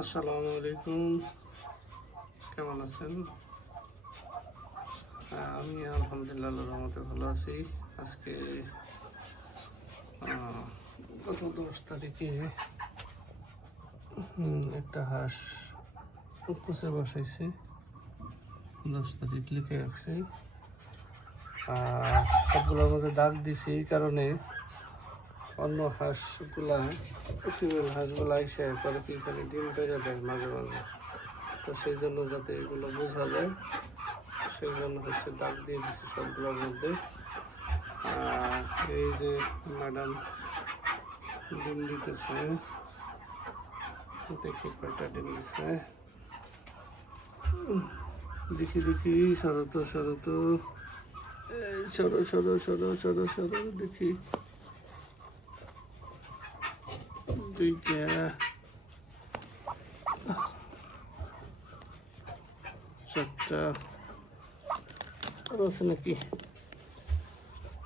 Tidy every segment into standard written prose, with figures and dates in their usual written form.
আসসালামু আলাইকুম, কেমন আছেন? আমি আলহামদুলিল্লাহ আল্লাহর রহমতে ভালো আছি। আজকে গত 10 তারিখে একটা হাঁস কুচে বসাইছি। 10 তারিখ লিখে রাখছি। আর সবগুলোর মধ্যে দাগ দিছি এই কারণে অন্য হাঁসগুলা ফিমেল হাঁসগুলা এসে করে কি খালি ডিম পেড়ে দেয় মাঝে মাঝে। তো সেই জন্য যাতে এগুলো বোঝা যায় সেই জন্য দাগ দিয়ে দিচ্ছি সবগুলোর মধ্যে। এই যে ম্যাডাম ডিম দিতেছে, দেখি কয়টা ডিম দিচ্ছে। দেখি সরো তো সরো দেখি 2টা 4টা আছে নাকি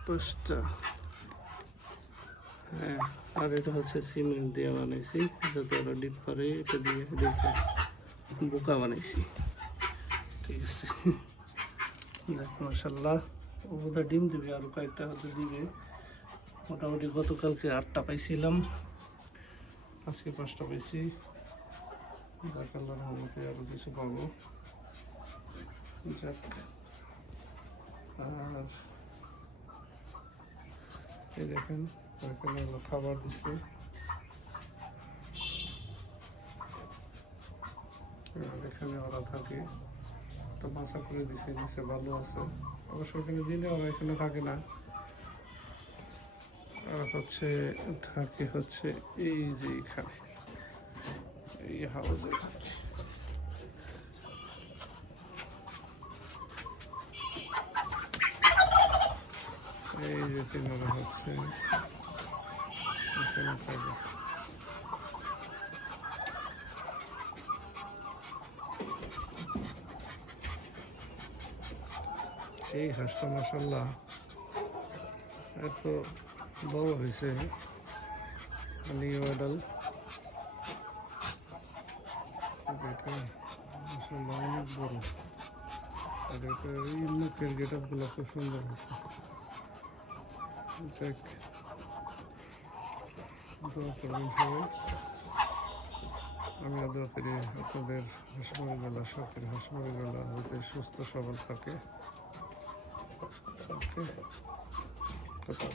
5টা। হ্যাঁ, আর এটা হচ্ছে সিমেন্ট দিয়ে বানাইছি যাতে ওরা ডিপ পারে, এটা দিয়ে ডিপে বোকা বানাইছি। ঠিক আছে, যাক মাশাআল্লাহ। ও বোধহয় ডিম দিবে, আরও কয়েকটা হয়তো দিবে। মোটামুটি গতকালকে 8টা পাইছিলাম, আজকে 5টা পাইছি। যাক আল্লাহর রহমতে আরও কিছু পাবো। যাক, আর এই দেখেন এখানে হলো খাবার দিচ্ছে। এখানে ওরা থাকে, তো বাসা করে দিছে, নিচে ভালো আছে। অবশ্য এখানে দিলে ওরা এখানে থাকে না, আর থাকে এই যে এখানে এই হাউসে থাকে। এই যে তিনারা এখানে থাকে। এই হাঁসটা মাশাআল্লাহ এত বড় হয়েছে, নিউ অ্যাডাল। এটা মাশাআল্লাহ অনেক বড়, আর এটা এই মুখের গেট আপ গুলো খুব সুন্দর হয়েছে। যাক, দোয়া করবেন সবাই। আমি দোয়া করি আপনাদের হাঁসমুরগিগুলো, শখের হাঁসমুরগিগুলো হতে সুস্থ সবল থাকে। ওকে, কথা